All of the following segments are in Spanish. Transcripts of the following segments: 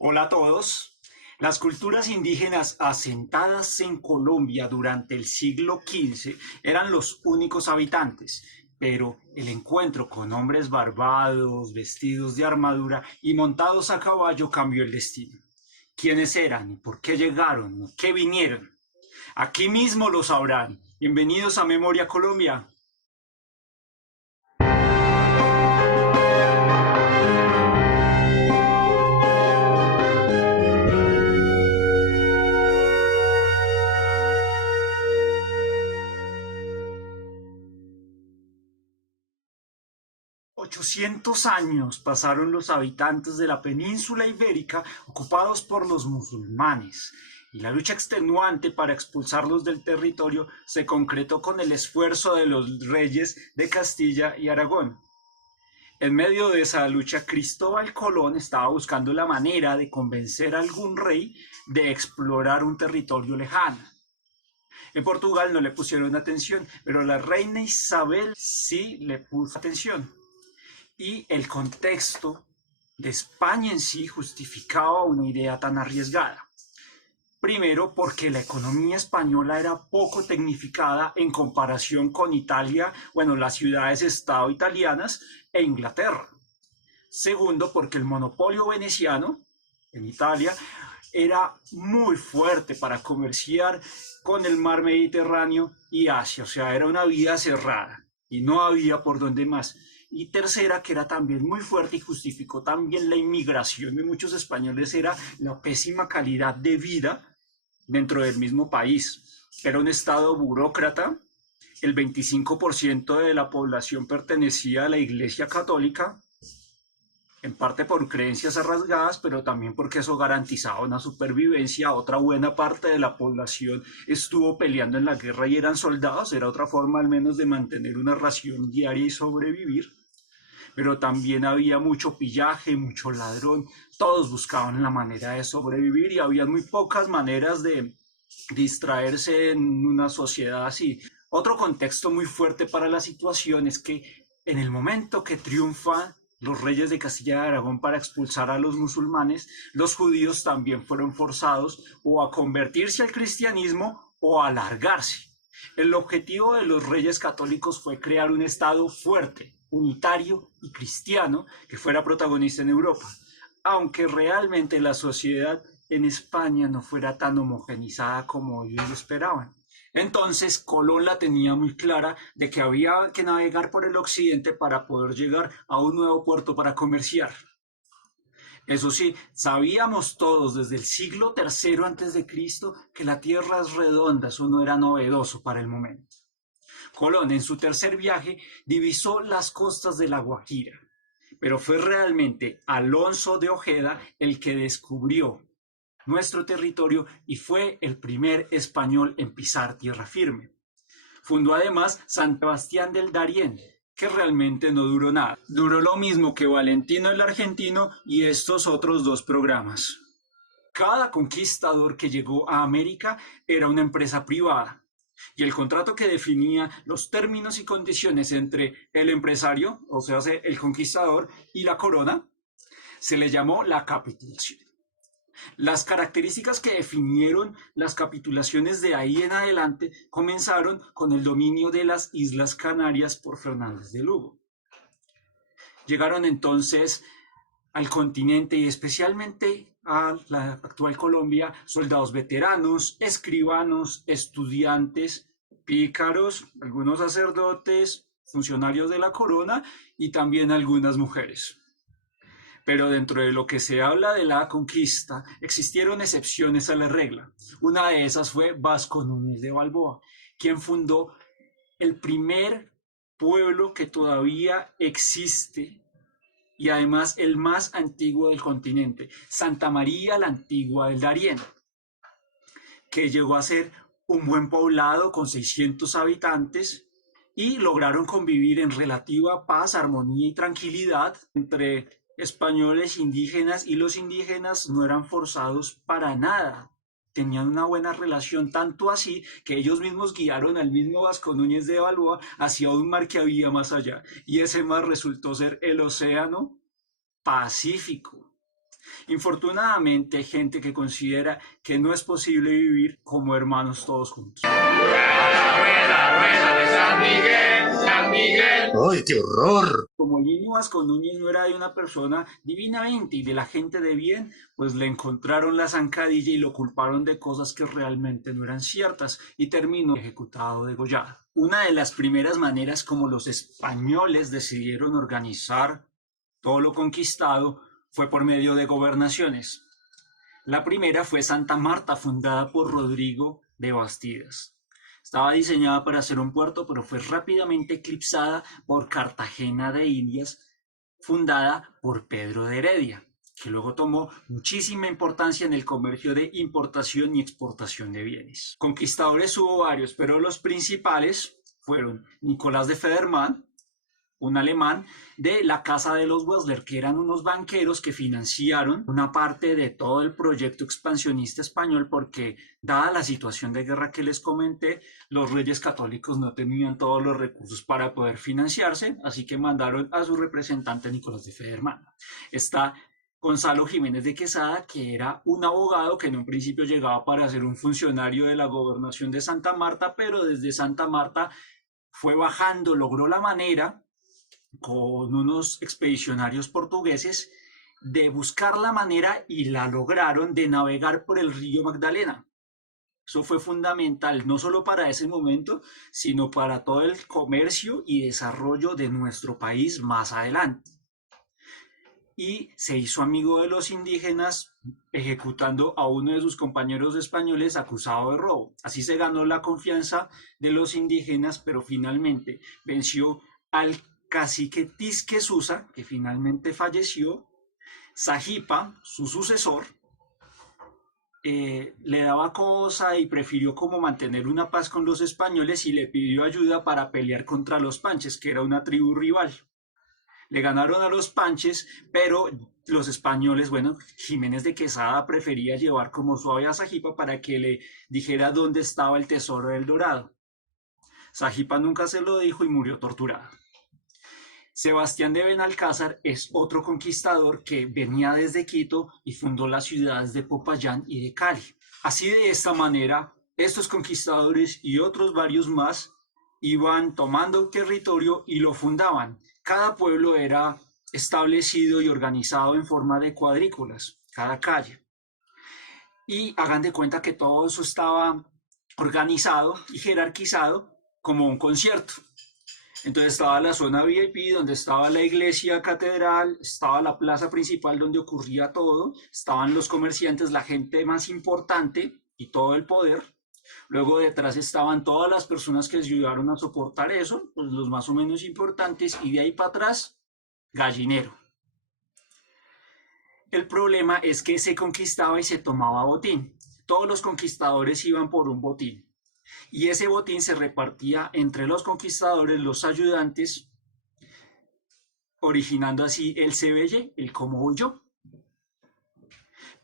Hola a todos. Las culturas indígenas asentadas en Colombia durante el siglo XV eran los únicos habitantes, pero el encuentro con hombres barbados, vestidos de armadura y montados a caballo cambió el destino. ¿Quiénes eran? ¿Por qué llegaron? ¿Qué vinieron? Aquí mismo lo sabrán. Bienvenidos a Memoria Colombia. 800 años pasaron los habitantes de la península ibérica ocupados por los musulmanes, y la lucha extenuante para expulsarlos del territorio se concretó con el esfuerzo de los reyes de Castilla y Aragón. En medio de esa lucha, Cristóbal Colón estaba buscando la manera de convencer a algún rey de explorar un territorio lejano. En Portugal no le pusieron atención, pero la reina Isabel sí le puso atención. Y el contexto de España en sí justificaba una idea tan arriesgada. Primero, porque la economía española era poco tecnificada en comparación con Italia, bueno, las ciudades-estado italianas e Inglaterra. Segundo, porque el monopolio veneciano en Italia era muy fuerte para comerciar con el mar Mediterráneo y Asia, o sea, era una vía cerrada y no había por dónde más. Y tercera, que era también muy fuerte y justificó también la inmigración de muchos españoles, era la pésima calidad de vida dentro del mismo país. Era un estado burócrata, el 25% de la población pertenecía a la Iglesia Católica, en parte por creencias arraigadas, pero también porque eso garantizaba una supervivencia. Otra buena parte de la población estuvo peleando en la guerra y eran soldados, era otra forma al menos de mantener una ración diaria y sobrevivir. Pero también había mucho pillaje, mucho ladrón, todos buscaban la manera de sobrevivir y había muy pocas maneras de distraerse en una sociedad así. Otro contexto muy fuerte para la situación es que en el momento que triunfan los reyes de Castilla y Aragón para expulsar a los musulmanes, los judíos también fueron forzados o a convertirse al cristianismo o a largarse. El objetivo de los reyes católicos fue crear un estado fuerte, unitario y cristiano que fuera protagonista en Europa, aunque realmente la sociedad en España no fuera tan homogenizada como ellos esperaban. Entonces Colón la tenía muy clara de que había que navegar por el occidente para poder llegar a un nuevo puerto para comerciar. Eso sí, sabíamos todos desde el siglo III antes de Cristo que la Tierra es redonda, eso no era novedoso para el momento. Colón en su tercer viaje divisó las costas de la Guajira, pero fue realmente Alonso de Ojeda el que descubrió nuestro territorio y fue el primer español en pisar tierra firme. Fundó además San Sebastián del Darién, que realmente no duró nada. Duró lo mismo que Valentino el Argentino y estos otros dos programas. Cada conquistador que llegó a América era una empresa privada, y el contrato que definía los términos y condiciones entre el empresario, o sea, el conquistador, y la corona, se le llamó la capitulación. Las características que definieron las capitulaciones de ahí en adelante comenzaron con el dominio de las Islas Canarias por Fernández de Lugo. Llegaron entonces al continente y especialmente a la actual Colombia soldados veteranos, escribanos, estudiantes, pícaros, algunos sacerdotes, funcionarios de la corona y también algunas mujeres. Pero dentro de lo que se habla de la conquista, existieron excepciones a la regla. Una de esas fue Vasco Núñez de Balboa, quien fundó el primer pueblo que todavía existe y además el más antiguo del continente, Santa María la Antigua del Darién, que llegó a ser un buen poblado con 600 habitantes y lograron convivir en relativa paz, armonía y tranquilidad entre españoles indígenas, y los indígenas no eran forzados para nada. Tenían una buena relación, tanto así que ellos mismos guiaron al mismo Vasco Núñez de Balboa hacia un mar que había más allá, y ese mar resultó ser el Océano Pacífico. Infortunadamente, hay gente que considera que no es posible vivir como hermanos todos juntos. Rueda, rueda de San Miguel, San Miguel. ¡Ay, qué horror! Como Íñigo Vasco Núñez no era de una persona divinamente y de la gente de bien, pues le encontraron la zancadilla y lo culparon de cosas que realmente no eran ciertas y terminó ejecutado, degollado. Una de las primeras maneras como los españoles decidieron organizar todo lo conquistado fue por medio de gobernaciones. La primera fue Santa Marta, fundada por Rodrigo de Bastidas. Estaba diseñada para ser un puerto, pero fue rápidamente eclipsada por Cartagena de Indias, fundada por Pedro de Heredia, que luego tomó muchísima importancia en el comercio de importación y exportación de bienes. Conquistadores hubo varios, pero los principales fueron Nicolás de Federman, un alemán de la Casa de los Wetzlar, que eran unos banqueros que financiaron una parte de todo el proyecto expansionista español porque, dada la situación de guerra que les comenté, los reyes católicos no tenían todos los recursos para poder financiarse, así que mandaron a su representante Nicolás de Federman. Está Gonzalo Jiménez de Quesada, que era un abogado que en un principio llegaba para ser un funcionario de la gobernación de Santa Marta, pero desde Santa Marta fue bajando, logró la manera con unos expedicionarios portugueses de buscar la manera y la lograron de navegar por el río Magdalena. Eso fue fundamental, no solo para ese momento, sino para todo el comercio y desarrollo de nuestro país más adelante. Y se hizo amigo de los indígenas ejecutando a uno de sus compañeros españoles acusado de robo. Así se ganó la confianza de los indígenas, pero finalmente venció al cacique Tisque Susa, que finalmente falleció. Sajipa, su sucesor, le daba cosa y prefirió como mantener una paz con los españoles y le pidió ayuda para pelear contra los panches, que era una tribu rival. Le ganaron a los panches, pero los españoles, bueno, Jiménez de Quesada prefería llevar como suave a Sajipa para que le dijera dónde estaba el tesoro del Dorado. Sajipa nunca se lo dijo y murió torturado. Sebastián de Benalcázar es otro conquistador que venía desde Quito y fundó las ciudades de Popayán y de Cali. Así, de esta manera, estos conquistadores y otros varios más iban tomando territorio y lo fundaban. Cada pueblo era establecido y organizado en forma de cuadrículas, cada calle. Y hagan de cuenta que todo eso estaba organizado y jerarquizado como un concierto. Entonces estaba la zona VIP donde estaba la iglesia catedral, estaba la plaza principal donde ocurría todo, estaban los comerciantes, la gente más importante y todo el poder. Luego detrás estaban todas las personas que les ayudaron a soportar eso, pues los más o menos importantes, y de ahí para atrás, gallinero. El problema es que se conquistaba y se tomaba botín. Todos los conquistadores iban por un botín. Y ese botín se repartía entre los conquistadores, los ayudantes, originando así el CBY, el cómo voy yo.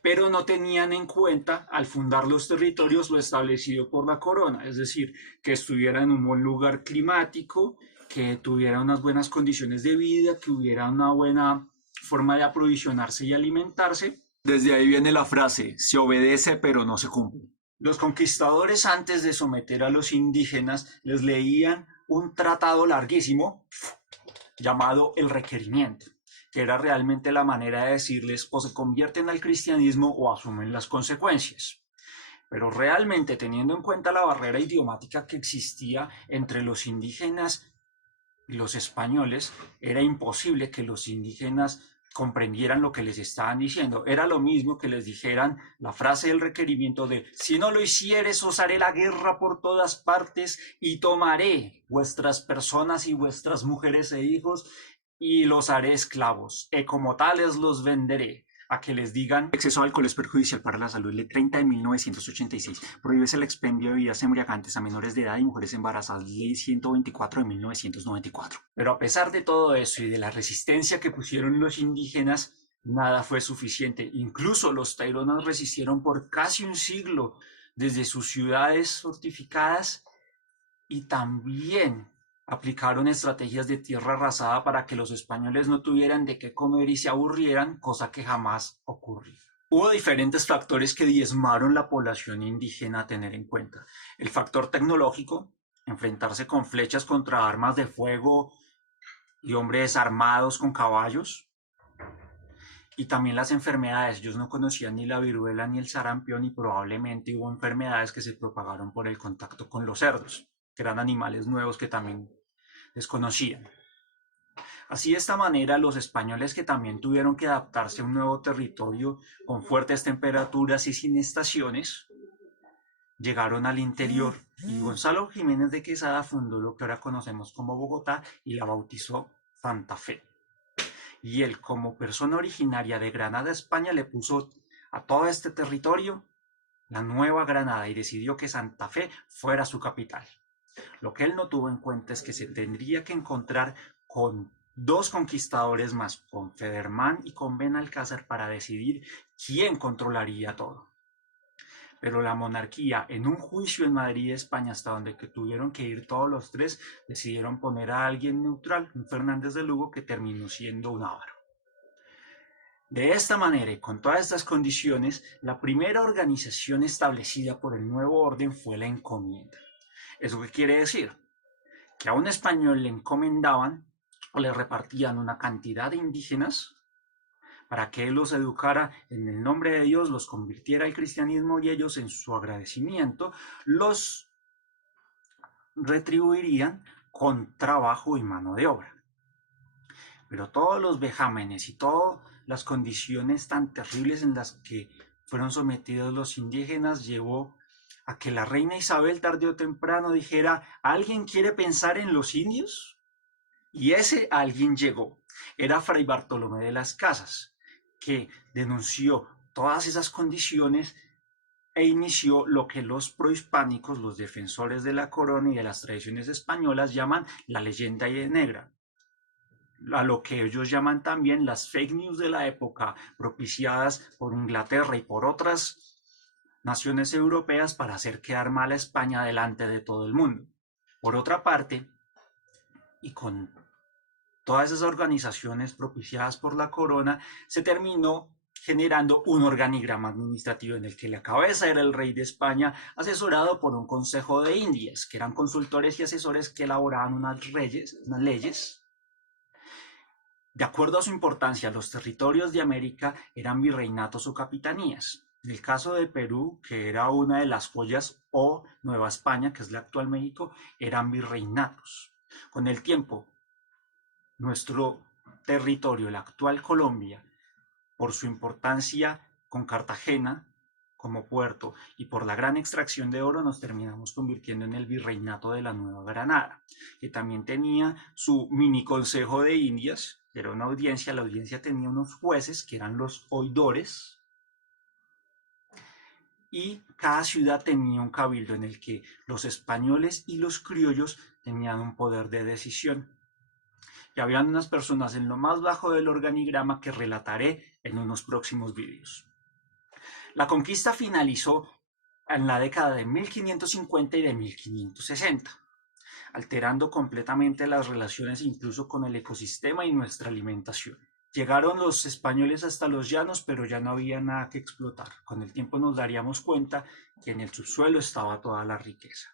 Pero no tenían en cuenta al fundar los territorios lo establecido por la corona, es decir, que estuviera en un buen lugar climático, que tuviera unas buenas condiciones de vida, que hubiera una buena forma de aprovisionarse y alimentarse. Desde ahí viene la frase, se obedece pero no se cumple. Los conquistadores, antes de someter a los indígenas, les leían un tratado larguísimo llamado el requerimiento, que era realmente la manera de decirles o se convierten al cristianismo o asumen las consecuencias. Pero realmente, teniendo en cuenta la barrera idiomática que existía entre los indígenas y los españoles, era imposible que los indígenas comprendieran lo que les estaban diciendo. Era lo mismo que les dijeran la frase del requerimiento de si no lo hicieres os haré la guerra por todas partes y tomaré vuestras personas y vuestras mujeres e hijos y los haré esclavos, y como tales los venderé. A que les digan exceso de alcohol es perjudicial para la salud. Ley 30 de 1986. Prohíbese el expendio de bebidas embriagantes a menores de edad y mujeres embarazadas. Ley 124 de 1994. Pero a pesar de todo eso y de la resistencia que pusieron los indígenas, nada fue suficiente. Incluso los taironas resistieron por casi un siglo desde sus ciudades fortificadas y también Aplicaron estrategias de tierra arrasada para que los españoles no tuvieran de qué comer y se aburrieran, cosa que jamás ocurrió. Hubo diferentes factores que diezmaron la población indígena a tener en cuenta. El factor tecnológico, enfrentarse con flechas contra armas de fuego y hombres armados con caballos. Y también las enfermedades. Ellos no conocían ni la viruela ni el sarampión y probablemente hubo enfermedades que se propagaron por el contacto con los cerdos, que eran animales nuevos que también desconocían. Así de esta manera los españoles, que también tuvieron que adaptarse a un nuevo territorio con fuertes temperaturas y sin estaciones, llegaron al interior y Gonzalo Jiménez de Quesada fundó lo que ahora conocemos como Bogotá y la bautizó Santa Fe. Y él, como persona originaria de Granada, España, le puso a todo este territorio la Nueva Granada y decidió que Santa Fe fuera su capital. Lo que él no tuvo en cuenta es que se tendría que encontrar con dos conquistadores más, con Federman y con Benalcázar, para decidir quién controlaría todo. Pero la monarquía, en un juicio en Madrid, España, hasta donde tuvieron que ir todos los tres, decidieron poner a alguien neutral, un Fernández de Lugo, que terminó siendo un avaro. De esta manera y con todas estas condiciones, la primera organización establecida por el nuevo orden fue la encomienda. ¿Eso qué quiere decir? Que a un español le encomendaban o le repartían una cantidad de indígenas para que él los educara en el nombre de Dios, los convirtiera al cristianismo y ellos, en su agradecimiento, los retribuirían con trabajo y mano de obra. Pero todos los vejámenes y todas las condiciones tan terribles en las que fueron sometidos los indígenas llevó a que la reina Isabel tarde o temprano dijera: ¿alguien quiere pensar en los indios? Y ese alguien llegó. Era Fray Bartolomé de las Casas, que denunció todas esas condiciones e inició lo que los prohispánicos, los defensores de la corona y de las tradiciones españolas, llaman la leyenda negra, a lo que ellos llaman también las fake news de la época, propiciadas por Inglaterra y por otras naciones europeas para hacer quedar mal a España delante de todo el mundo. Por otra parte, y con todas esas organizaciones propiciadas por la corona, se terminó generando un organigrama administrativo en el que la cabeza era el rey de España, asesorado por un consejo de Indias, que eran consultores y asesores que elaboraban unas leyes. De acuerdo a su importancia, los territorios de América eran virreinatos o capitanías. En el caso de Perú, que era una de las joyas, o Nueva España, que es la actual México, eran virreinatos. Con el tiempo, nuestro territorio, la actual Colombia, por su importancia con Cartagena como puerto y por la gran extracción de oro, nos terminamos convirtiendo en el virreinato de la Nueva Granada, que también tenía su mini consejo de Indias. Era una audiencia, la audiencia tenía unos jueces que eran los oidores, y cada ciudad tenía un cabildo en el que los españoles y los criollos tenían un poder de decisión. Y habían unas personas en lo más bajo del organigrama que relataré en unos próximos vídeos. La conquista finalizó en la década de 1550 y de 1560, alterando completamente las relaciones incluso con el ecosistema y nuestra alimentación. Llegaron los españoles hasta los llanos, pero ya no había nada que explotar. Con el tiempo nos daríamos cuenta que en el subsuelo estaba toda la riqueza.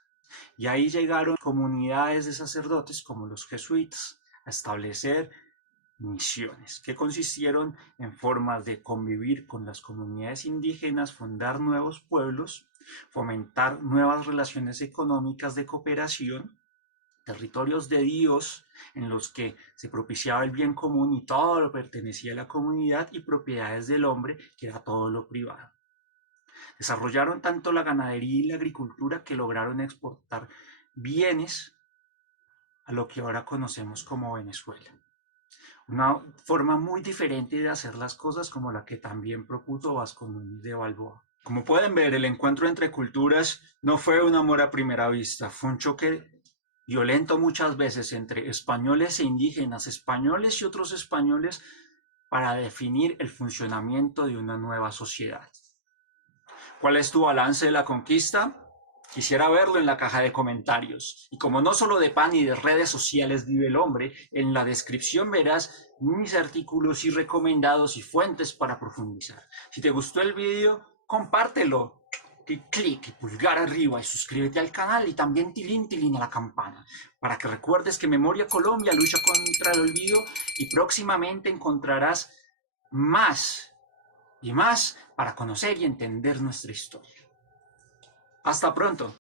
Y ahí llegaron comunidades de sacerdotes como los jesuitas a establecer misiones, que consistieron en formas de convivir con las comunidades indígenas, fundar nuevos pueblos, fomentar nuevas relaciones económicas de cooperación, territorios de Dios en los que se propiciaba el bien común y todo lo pertenecía a la comunidad, y propiedades del hombre, que era todo lo privado. Desarrollaron tanto la ganadería y la agricultura que lograron exportar bienes a lo que ahora conocemos como Venezuela. Una forma muy diferente de hacer las cosas, como la que también propuso Vasco Núñez de Balboa. Como pueden ver, el encuentro entre culturas no fue un amor a primera vista, fue un choque violento muchas veces entre españoles e indígenas, españoles y otros españoles, para definir el funcionamiento de una nueva sociedad. ¿Cuál es tu balance de la conquista? Quisiera verlo en la caja de comentarios. Y como no solo de pan y de redes sociales vive el hombre, en la descripción verás mis artículos y recomendados y fuentes para profundizar. Si te gustó el video, compártelo. Clic y pulgar arriba y suscríbete al canal y también tilín a la campana para que recuerdes que Memoria Colombia lucha contra el olvido y próximamente encontrarás más y más para conocer y entender nuestra historia. Hasta pronto.